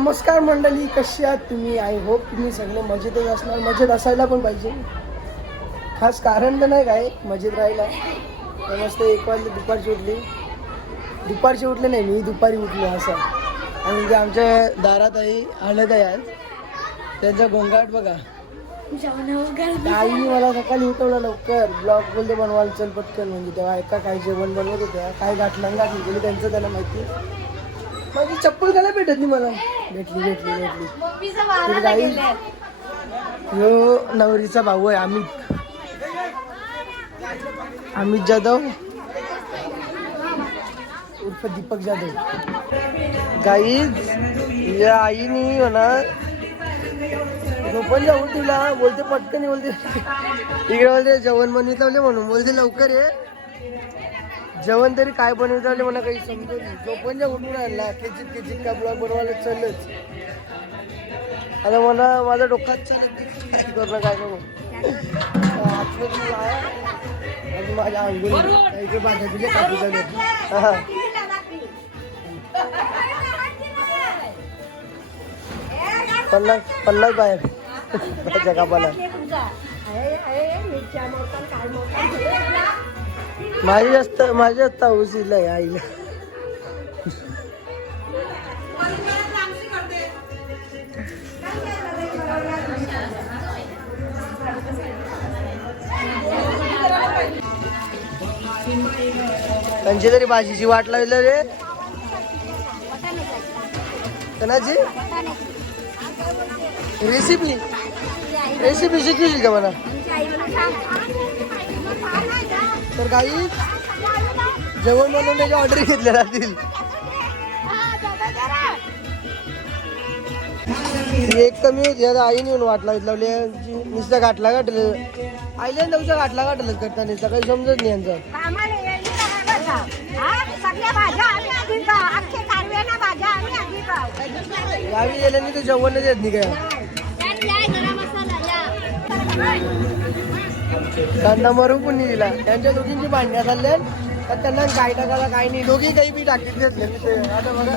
नमस्कार मंडळी, कशी आहात तुम्ही? आय होप तुम्ही सगळे मजेतच असणार. मजेत असायला पण पाहिजे. खास कारण तर नाही काय मजेत राहायला. तर मस्त 1 वाजले दुपारची उठले नाही मी, दुपारी उठलो असं. आणि ते आमच्या दारात आई हळद आहे आज, त्यांचा गोंगाट बघा. आईने मला सकाळी उठवलं लवकर, ब्लॉग बोलते बनवायला चल पटकन. म्हणजे तेव्हा ऐका काय जेवण बनवत होत्या, काय गाठलं गेली त्यांचं त्यांना माहिती. माझी चप्पल घाला भेटत नाही मला. भेटली ह्यो नवरीचा भाऊ आहे अमित जाधव उर्फ दीपक जाधव. गाईज या आईनी म्हणा झोपण जाऊ तुला बोलते पटकन, बोलते इकडे बोलते जेवण बनवितवले म्हणून बोलते लवकर ये. जेवण तरी काय बनवितवले म्हणा काही समजून. झोपण जा उठून आणला किचित का ब्लॉग बनवायला चाललंच. आता मला माझा डोक्यात चालत काय करू. माझ्या अंगुली इकडे बांधायचे कापू चालू. पन्नास बाहेर कापाला. माझी जास्त औषध आहे आईला. त्यांची तरी भाजीची वाट लावली रे. कोणाची रेसिपी शिकवशील का मला? तर काही जेवण बनवण्याच्या ऑर्डर घेतल्या जातील. एक कमी होती आता आईने येऊन वाट लावली. नुसतं गाठला आईला नऊच्या गाठला करताना सकाळी समजत नाही यांचं. गावी गेल्याने तर जेवणच येत नाही काय. कांदा मरू पण नाही दिला. त्यांच्या दोघींची भांडण्यात चालल्या तर त्यांना काय टाकायला काय नाही. दोघी काही बी टाकीत घेतले. आता बघा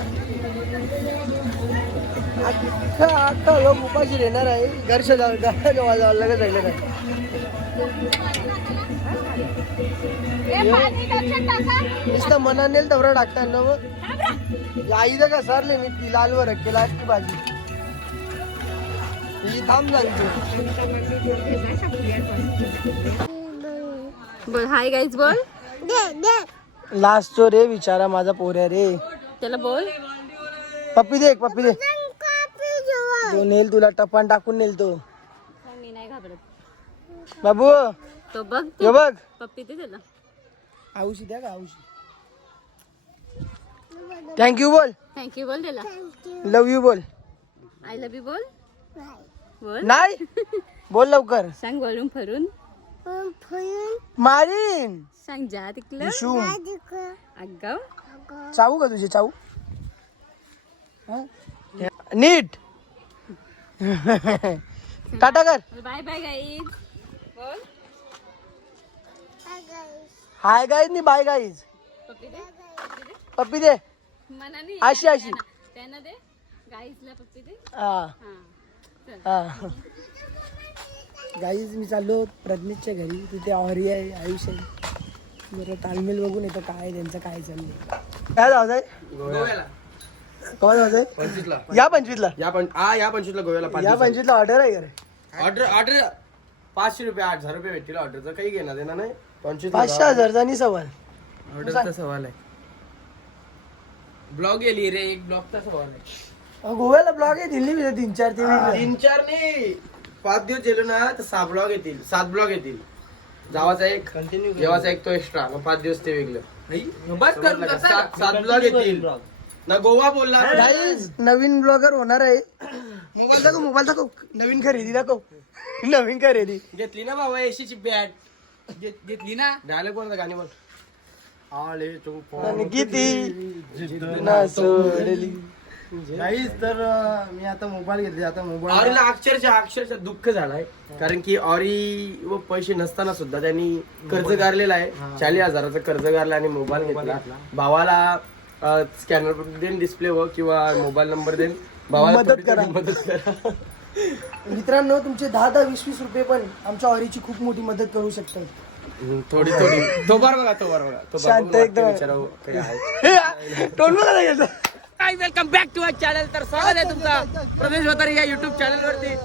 अख्खा लोक उपाशी येणार आहे. घरच्या जायला लगेच जायला काय. नुसतं मनाने तेवढं टाकता ना मग आई का सरले मी ती लालवर केला की भाजी ही थांब झाली. बोल हाय गाईज बोल. लास्ट तो रे विचारा माझा पोऱ्या रे. त्याला बोल पप्पी दे तो नेल तुला टपान टाकून नेल तो. मी नाही घाबरत बाबू. तो बघ बघ पप्पी दे त्याला. औषध द्या का औषध. थँक्यू बोल. थँक्यू बोल त्याला. लव यू बोल. आय लव्ह यू बोल. बोल नाही बोल लवकर. सांग वरून फरून मारीन. सांग जा तिकलं. अगाव चावू का तुझे चावू नीट. टाटा कर. बाय बाय गाईज बोल. हाय गाईज नाही बाय गाईज. पप्पी दे मनाने अशी त्यांना दे. गाईजला पप्पी दे. गाईज मी चाललो प्रज्ञेशच्या घरी. तिथे ऑरी आहे आयुष आहे. बरं तालमेल बघून येतो काय त्यांचं काय चाललंय. काय जायचंय गोव्याला. केव्हा जायचंय? 25ला. या 25ला या 25ला गोव्याला. या 25ला ऑर्डर आहे का? ऑर्डर 500 रुपये 8,000 रुपये भेटतील. ऑर्डरचा काही घेणार देणार नाही. 5,000 नाही सवाल. ऑर्डरचा सवाल आहे. ब्लॉग गेली रे. एक ब्लॉगचा सवाल आहे. गोव्याला ब्लॉग आहे दिल्ली 3-4 3-4 नाही 5 दिवस गेलो ना तर 6 ब्लॉग येतील. 7 ब्लॉग येतील. जावाचा एक कंटिन्यू, जेवाचा एक तो एक्स्ट्रा. मग 5 दिवस ते वेगळं. बस कर. 7 ब्लॉग येतील ना. गोवा बोलला. नवीन ब्लॉगर होणार आहे. मोबाईल दाखव. नवीन खरेदी घेतली ना बाबा. एसीची बॅट घेतली ना. डायलॉग कोणता गाणी बोल. आले तू किती ना सोडली. तर मी आता मोबाईल घेतले. आता मोबाईल अक्षरशः दुःख झालाय. कारण की ऑरी व पैसे नसताना सुद्धा त्यांनी कर्ज गारलेला आहे. 40,000चं कर्ज गारलं आणि मोबाईल घेतला. भावाला स्कॅनर देन डिस्प्ले वर किंवा मोबाईल नंबर देन भावाला मदत थोडी- करा. थोडी मदत करा. मित्रांनो तुमचे 10-10, 20-20 रुपये पण आमच्या ऑरीची खूप मोठी मदत करू शकतात. थोडी थोडी तो बार बघा तो बार बघा तो बार शांत बघून वाटतं एकदम. विचारावं काही आहे. तोंड बघा लागेल. Hi welcome back to our channel. तर स्वागत आहे तुमचं प्रदेश वतारी या युट्यूब चॅनल वरती.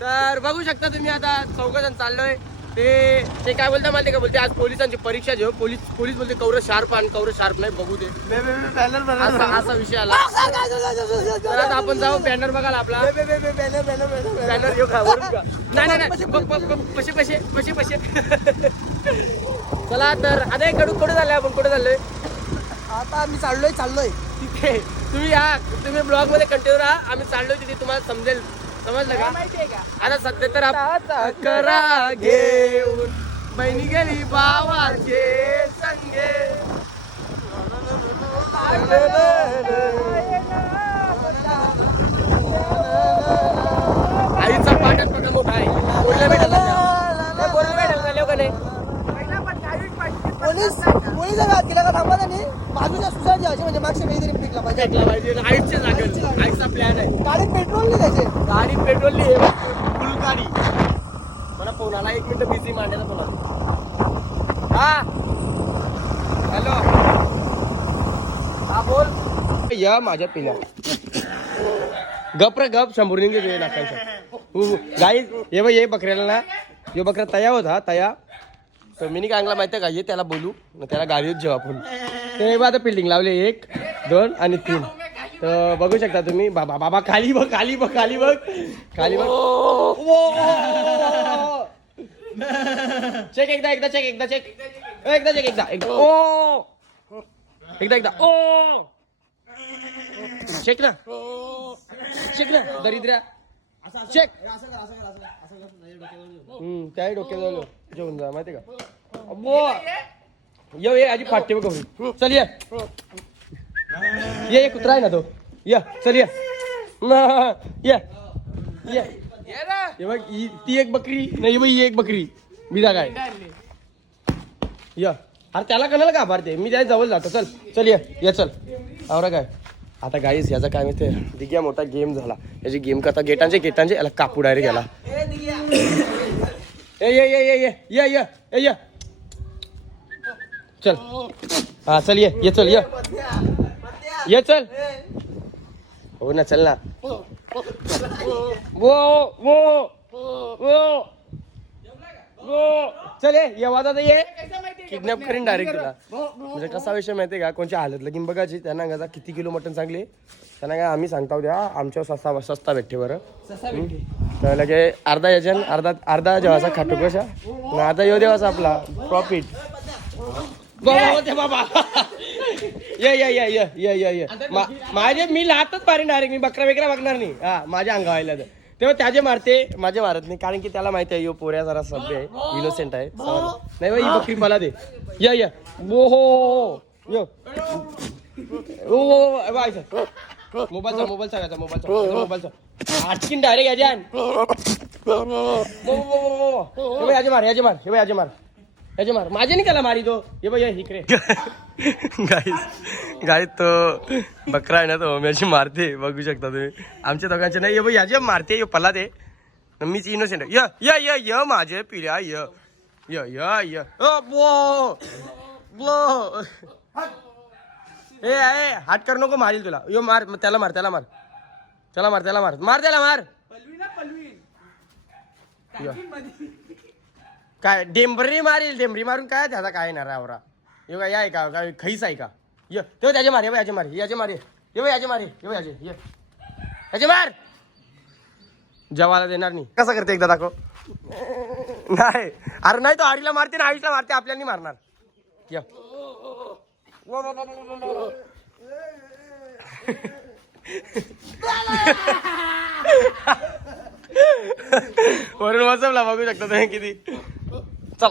तर बघू शकता तुम्ही आता चौघजण चाललोय. ते काय बोलता माहिती का, बोलते आज पोलिसांची परीक्षा जेव्हा पोलीस बोलते कौर शार्प आणि कौर शार्प नाही बघू दे, असा विषय आला. तर आता आपण जाऊ बॅनर बघायला आपला बॅनर येऊ का वरून का? नाही पशे पशे पशे पशे. चला तर आता एक कुठे झालंय आपण कुठे चाललोय आता आम्ही चाललोय. ठीक आहे तुम्ही ब्लॉग मध्ये कंटिन्यू राहा. आम्ही चाललोय तिथे तुम्हाला समजेल. समजलं का माहितीये का? आता सध्या तर आता करा घेऊन बहिणी गेली भावाचे संगे. आईचा पाठच बघा मोठा आहे. बोलला भेटायला झाले का नाही. पोलीस तिला का थांबा नाही बाजूच्या सुसाईड जायचे म्हणजे मागच्या काहीतरी पिकला पाहिजे. भेटला पाहिजे आईच्या जागेवर. आईचा प्लॅन आहे. गाडीत पेट्रोल नाही त्याचे. गाडी पेट्रोल नाही फुल गाडी. मला फोन आला 1 मिनिट बिझी मांडायला फोन आला. हा हॅलो हा बोल. या माझ्या पिल्या गप रे गप शंभर निघे नाकायचं. गाई ये बाई ये बकऱ्याला ना यो बकरा तया होता तया. तर मी काय सांगला माहिती आहे का, ये त्याला बोलू त्याला गाडीत जेव्हा आपण ते आता बिल्डिंग लावले 1, 2 आणि 3. तर बघू शकता तुम्ही. बाबा बाबा खाली बघ खाली बघ खाली बघ खाली बघ. चेक एकदा चेक एकदा चेक एकदा ओ एकदा ओ चेक ना दरिद्र्या चेक. त्याही डोक्यात झालं जेवून जा माहिती का. अब्बो ये आजी फाटते बघ. चल ये कुत्रा आहे ना तो. या चल ये बघ ती एक बकरी नाही बाई एक बकरी बिजा काय या. अरे त्याला कणाला का भारते मी त्याच्या जवळ जातो. चल ये चल आवरा काय. आता गाईस याचा काय माहिती दिग्या मोठा गेम झाला. याची गेम करता गेटांचे याला कापू डायरेक्ट याला. ये चल हा चल ये चल हो ना चल ना. चल ये वाजा ये किडनॅप करीन डायरेक्ट तुला. म्हणजे कसा विषय माहितीये का, कोणच्या हालत लगीन बघायची त्यांना गाजा किती किलो मटण चांगले त्यांना काय आम्ही सांगता द्या आमच्यावर सस्ता भेटते बरं. तर लगे अर्धा यजन अर्धा जेवाचा खातो कशा अर्धा येऊ देवाचा आपला प्रॉफिट. बाबा ये माझे मी लातच मारेन डायरेक्ट. मी बकरा वेगळा बघणार नाही. हा माझ्या अंगावायला तेव्हा त्याचे मारते माझे मारत नाही. कारण की त्याला माहिती आहे यो पोऱ्या जरा सभ्य आहे इनोसेंट आहे. नाही बाई ही बकरी मला दे. या हो यो मोबाईलचा आटकीन डायरेक्ट याच्यान. याचे मार माझे नाही त्याला मारी तो. हे बाई इकडे गाईत तो बकरा आहे ना तो ओम्याची मारते. बघू शकता तुम्ही आमच्या दोघांचे नाही. ये बाई याचे मारते यो पला ते मीच इनोसेंट य माझे पिल्या य हात कर नको मारील तुला. यो मार त्याला मार काय डेंबरी मारील. डेंबरी मारून काय त्याचा काय येणार आवरा. ये बाय आहे का काय खैस आहे का. ये तेव्हा त्याचे मार याचे मार जवाला देणार नाही. कसा करते एकदा दाखव. नाही अरे नाही तो आडीला मारते ना आईला मारते आपल्याला नाही मारणार. वरून वाचवला बघू शकता तुम्ही किती. चल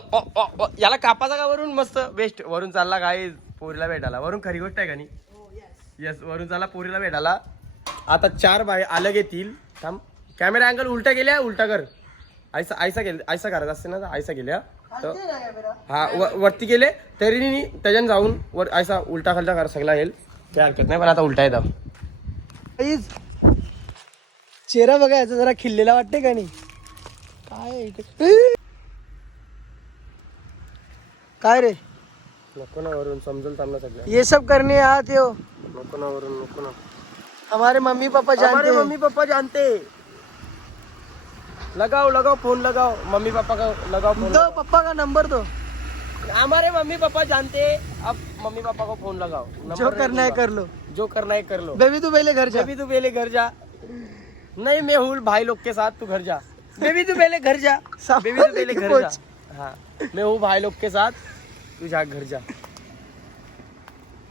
याला कापाचा का वरून मस्त बेस्ट. वरून चालला काय पोरीला भेटायला. वरून खरी गोष्ट आहे का नाही. यस वरून चालला पोरीला भेटायला. आता 4 बाय अलग येतील. थांब कॅमेरा अँगल उलटा गेल्या उलटा कर. आयसा करत असते ना आयसा गेल्या हा वरती गेले तरी त्याच्यानं जाऊन वर आयसा उलटा खालटा कर सगळा येईल. काय हरकत नाही पण आता उलटा येतं. चेहरा बघा याचा जरा खिल्लेला वाटते का नाही? काय इथे- काय रे नको ना वरून समजून थांबला सगळं. ये सब करने आते हो? नको ना वरून नको ना. हमारे मम्मी पापा जानते हमारे हैं। मम्मी पापा जानते. लगाओ लगाओ फोन लगाओ, मम्मी पापा का लगाओ फोन. दो पापा का नंबर दो, हमारे मम्मी पापा जानते. अब मम्मी पापा को फोन लगाओ. जो करना है कर लो. जो करना है कर लो. बेबी तू पहले घर जा. बेबी तू पहले घर जा. नहीं मैं हूँ भाई लोग के साथ, तू घर जा. बेबी तू पहले घर जा. बेबी तू पहले घर जा. हाँ मैं हूँ भाई लोग के साथ, तू जा घर जा.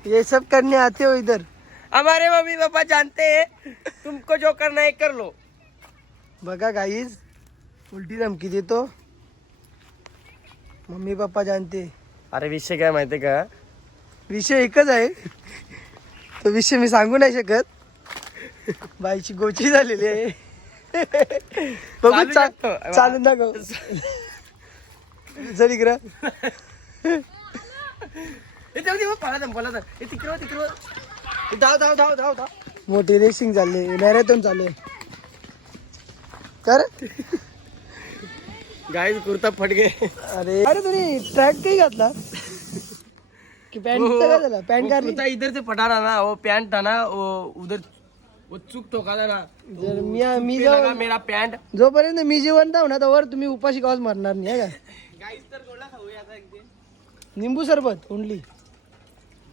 ये सब करने आते हो इधर? हमारे मम्मी पापा जानते हैं, तुमको जो करना है कर लो. बघा गाईज उलटी धमकी देतो. मम्मी पप्पा जानते. अरे विषय काय माहितीये का? विषय एकच आहे, तो विषय मी सांगू नाही शकत. बाईची गोची झालेली आहे. बघू चालू शकतो. चालून दाखव. चल इकडं. मोठी रेसिंग चालली, मॅरेथॉन चालू आहे. कर गाइस कुर्ता फट गए. अरे अरे तुम्ही ट्रॅक काही घातला की पॅन्टचा काय झाला? पॅन्ट काढली. कुर्ता इधर से फटा रहा ना, वो पैंट था ना, वो उधर वो चूक ठोका था ना. जर मी पे लगा मेरा पैंट. जोपर्यंत मी जिवंत आहे ना तोवर तुम्ही उपाशी कावच मारणार नाही आहे का? निंबू सरबत ओनली.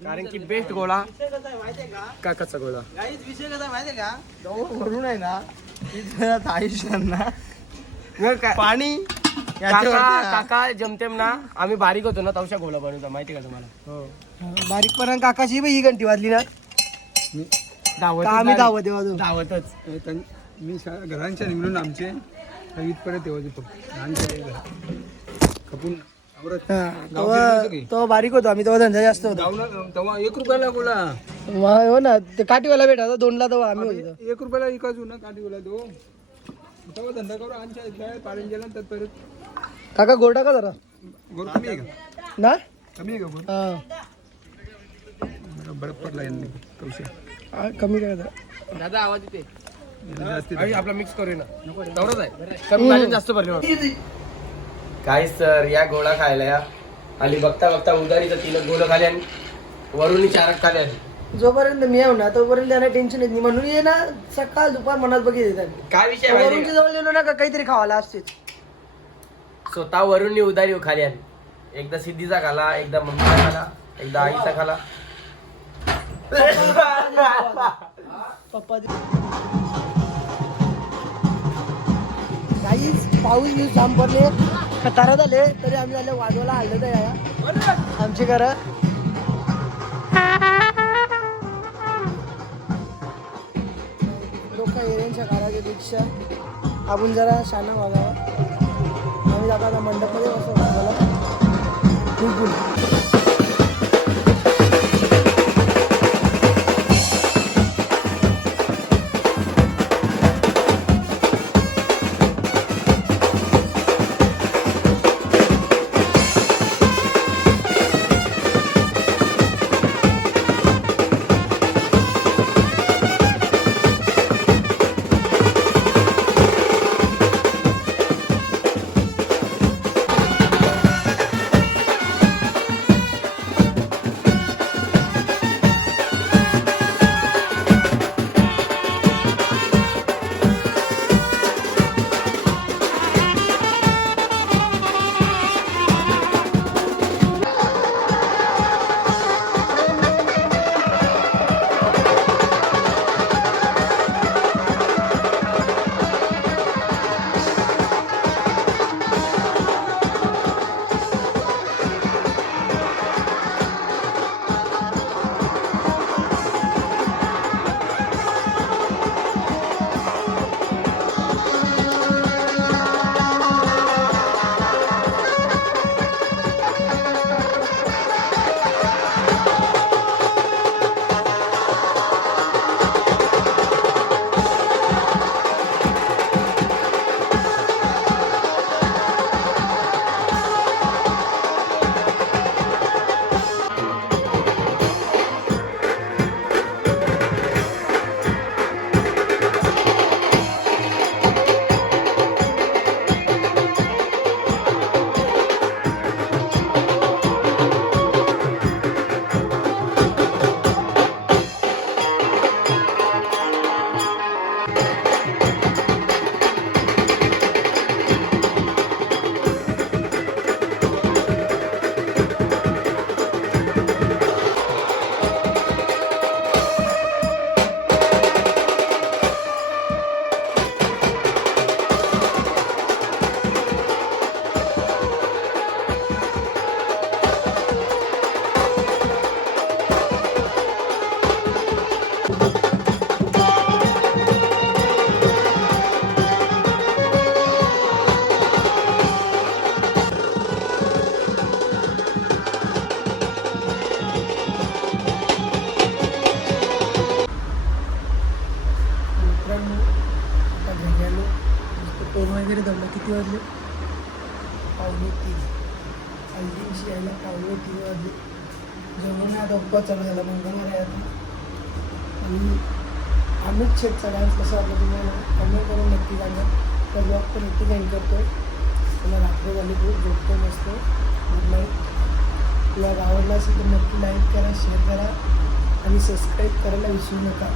कारण की बेस्ट गोळा काकाचा गोळा. विषय कसा माहितीये का? म्हणून आहे ना आयुष्यात पाणी काका जमतेम ना, आम्ही बारीक होतो ना तवशा गोळा बनवतो, माहिती का तुम्हाला? बारीकपणा काकाची ही घंटी वाजली ना का आम्ही धावत वाजू. धावतच. मी घरांच्या निघून आमचे इथपर्यंत येऊ खपून आवरत. तो बारीक होतो आम्ही, तेव्हा धंदा जास्त होता. तेव्हा 1 रुपयाला गोला, हो ना, ते काठीवाला भेटायचा 2ला तेव्हा आम्ही होतो. 1 रुपयाला विकायचो ना काठीवाला तो. तेव्हा धंदा करू आमच्या पाडून गेला तर परत. काका गोड टाका जरा गोर कमी आहे का? ना. कमी आहे का गोर? हा बरं पडला यांनी पैसे कमी काय जरा. दादा आवाज येते. जास्त आणि आपला मिक्स करूया ना, तेवढंच आहे. कमी भाज्या जास्त भरले. काय सर या गोळा खायला या आणि बघता बघता उदारीचं 3 गोळं खाले आणि वरून 4 खाले. जोपर्यंत मी आहे ना तोपर्यंत त्यांना टेन्शन येत नाही. म्हणून ये ना सकाळ दुपार मनात बघितले. काय विषय माहिती वरूनच्या जवळ गेलो ना का काहीतरी खावायला असतेच. स्वतः वरून उदारी खाली आली. एकदा सिद्धीचा खाला, एकदा मम्मीचा खाला, एकदा आईचा खाला. पप्पा काहीच पाऊस बिऊस जाम पडले, खतारा झाले तरी आम्ही झाले वाजवायला हल्लं तर या आमची घरं. लोक एरियांच्या घरापेक्षा आपण जरा शाना वागावा. आम्ही जाता आता मंडपमध्ये बसतो वाजवायला. बिलकुल फोन वगैरे दमला. किती वाजले? 2:45. हल्दीशी यायला 2:45 वाजले. जेवण आता उपवास चालू झाला मंगळवार आहे आता. आणि अमित शेटचा डान्स कसा वाटला तुम्हाला कमेंट करून नक्की सांगा. तर ब्लॉग पण नक्की जॉईन करतो. मला रात्र झाली खूप झोपतो मस्त. Good night. ब्लॉग आवडला असेल तर नक्की लाईक करा, शेअर करा आणि सबस्क्राईब करायला विसरू नका.